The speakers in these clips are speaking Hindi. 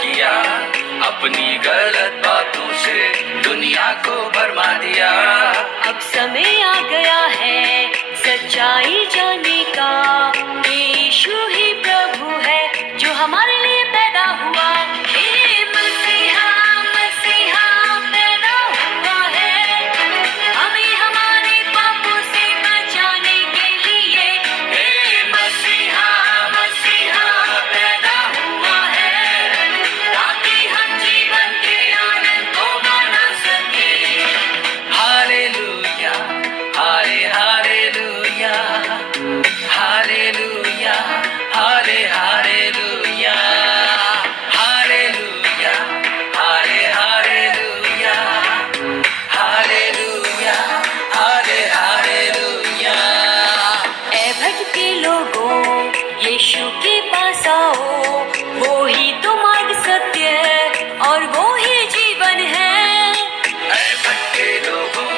किया, अपनी गलत बातों से दुनिया को भरमा दिया। अब समय आ गया है सच्चाई जानने का, यीशु ही प्रभु है जो हमारे लिए पैदा हुआ। हे मसीहा मसीहा पैदा हुआ है, हमें हमारे पापों से बचाने के लिए। हे मसीहा मसीहा पैदा हुआ है, ताकि हम जीवन के आनंद को मना सके। Hallelujah, hallelujah, hallelujah, hallelujah, hallelujah, hallelujah, hallelujah, hallelujah. ऐ भटके लोगों, यीशु के पास आओ, वो ही तो मार्ग सत्य है और वो ही जीवन है। ऐ भटके लोगों,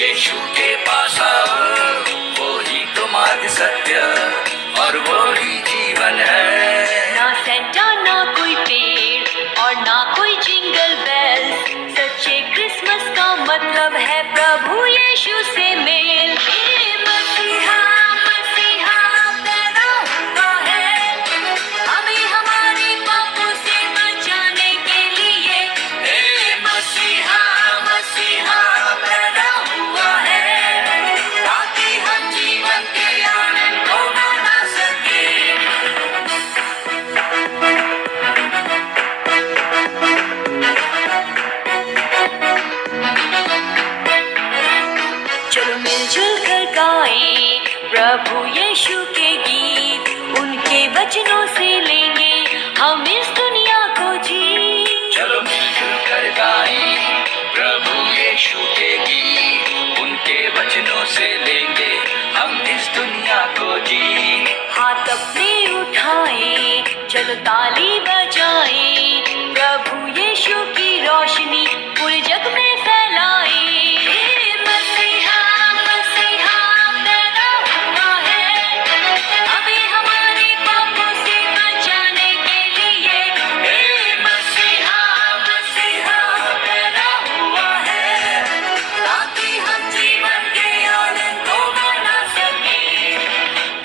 यीशु के पास आओ, वो ही तो मार्ग सत्य और वो ही जीवन है। ना सेंटा ना कोई पेड़ और ना कोई जिंगल बेल्स, सच्चे क्रिसमस का मतलब है प्रभु यीशु से मेल। हे मसीहा मसीहा पैदा हुआ है, हमें हमारे पापों से बचाने के लिए। हे मसीहा मसीहा पैदा हुआ है, ताकि हम जीवन के आनंद को मना सके। चलो मिलजुल कर गाएं प्रभु यीशु के गीत, उनके वचनों से लेंगे हम इस दुनिया को जीत। चलो मिलजुल कर गाएं प्रभु यीशु के गीत, उनके वचनों से लेंगे हम इस दुनिया को जी। हाथ अपने उठाएं, चलो ताली बजाएं, प्रभु यीशु की रोशनी पूरे जग में फैलाएं। हे मसीहा मसीहा पैदा हुआ है, हमें हमारे पापों से बचाने के लिए। हे मसीहा मसीहा पैदा हुआ है, ताकि हम जीवन के आनंद को मना सके।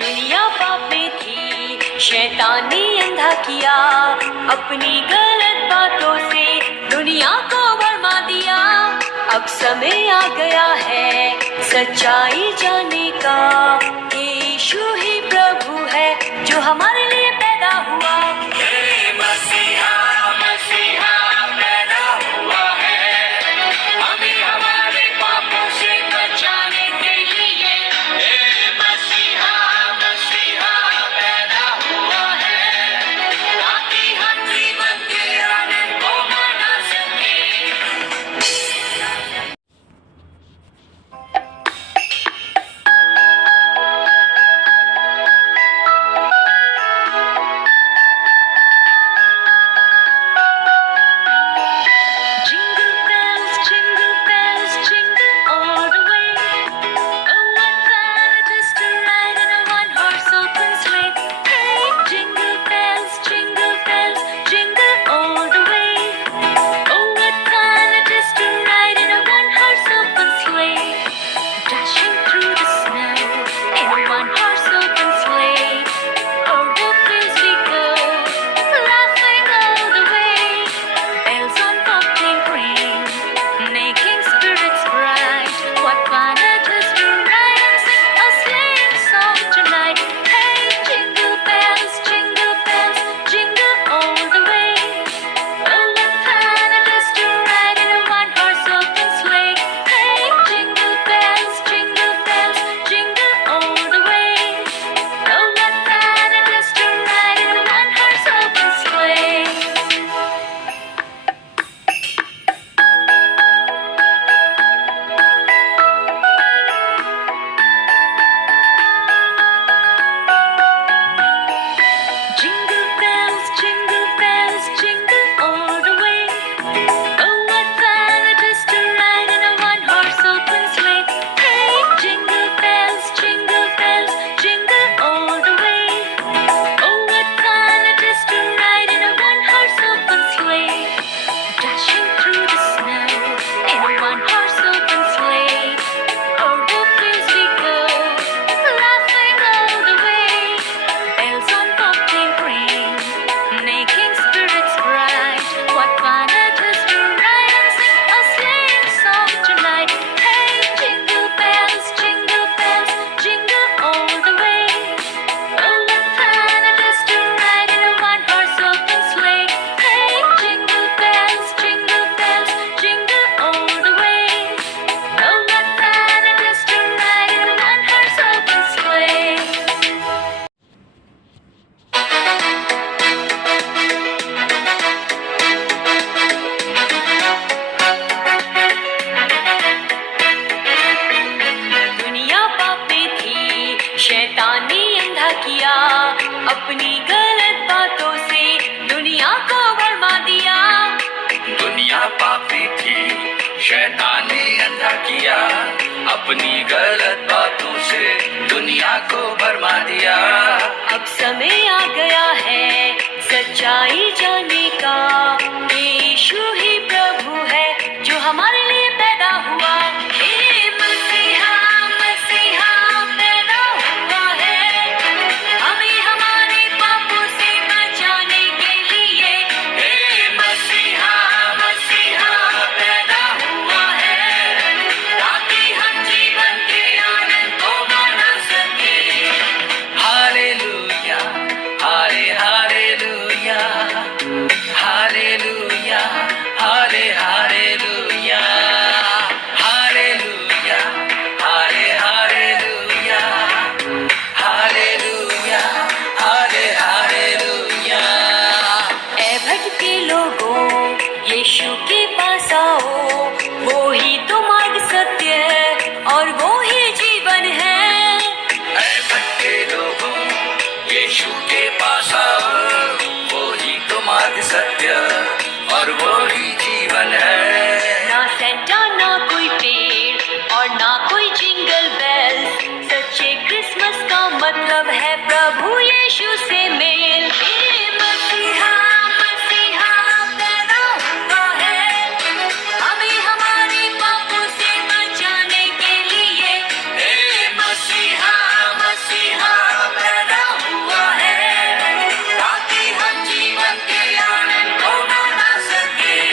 दुनिया पाप में थी, शैतान ने अंधा किया, अपनी गलत बातों से दुनिया को भरमा दिया। अब समय आ गया है सच्चाई जानने का, यीशु ही प्रभु है जो हमारे लिए पैदा हुआ। हे मसीहा मसीहा पैदा हुआ है, हमें हमारे पापों से बचाने के लिए। हे मसीहा मसीहा पैदा हुआ है, ताकि हम जीवन के आनंद को मना सके। अपनी गलत बातों से दुनिया को भरमा दिया। अब समय आ गया है सच्चाई जानने का, यीशु ही प्रभु है जो हमारे लिए पैदा हुआ। हे मसीहा मसीहा पैदा हुआ है, हमें हमारे पापों से बचाने के लिए। हे मसीहा मसीहा पैदा हुआ है, ताकि हम जीवन के आनंद को मना सके। हालेलुया हाले हालेलुया हालेलुया हाले हालेलुया हालेलुया हाले हालेलुया हालेलुया हाले हालेलुया। ऐ भटके लोगों यीशु के पास आओ, वो ही तो मार्ग सत्य है और वो ही जीवन है। ऐ भटके लोगों यीशु के पास आओ, वो ही तो मार्ग सत्य और वो ही जीवन है। ना सेंटा ना कोई पेड़ और ना कोई जिंगल बेल्स, सच्चे क्रिसमस का मतलब है प्रभु यीशु से मेल। हे मसीहा मसीहा पैदा हुआ है, हमें हमारे पापों से बचाने के लिए। हे मसीहा मसीहा पैदा हुआ है, ताकि हम जीवन के आनंद को मना सके।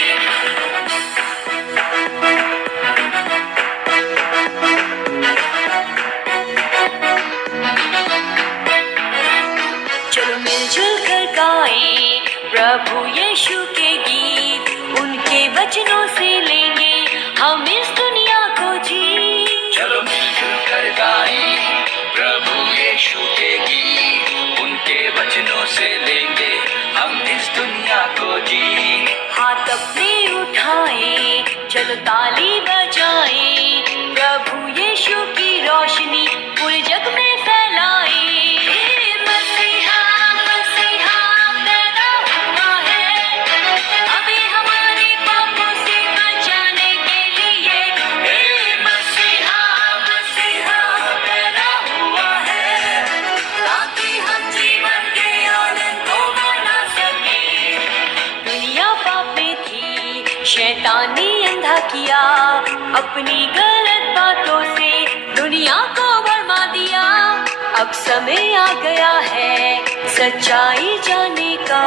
चलो मिलजुल कर गाएं प्रभु यीशु के गीत, उनके वचनों से लेंगे हम इस दुनिया को जीत। चलो मिलजुल कर गाएं प्रभु यीशु के गीत, उनके वचनों से लेंगे हम इस दुनिया को जीत। हाथ अपने उठाएं, चलो ताली बजाएं, प्रभु यीशु की रोशनी पूरे जग में फैलाएं। हे मसीहा मसीहा पैदा हुआ है, हमें हमारे पापों से बचाने के लिए। हे मसीहा मसीहा पैदा हुआ है, ताकि हम जीवन के आनंद को मना सके। दुनिया पाप में थी, शैतान ने अंधा किया, अपनी गलत बातों से दुनिया को भरमा दिया। अब समय आ गया है सच्चाई जानने का,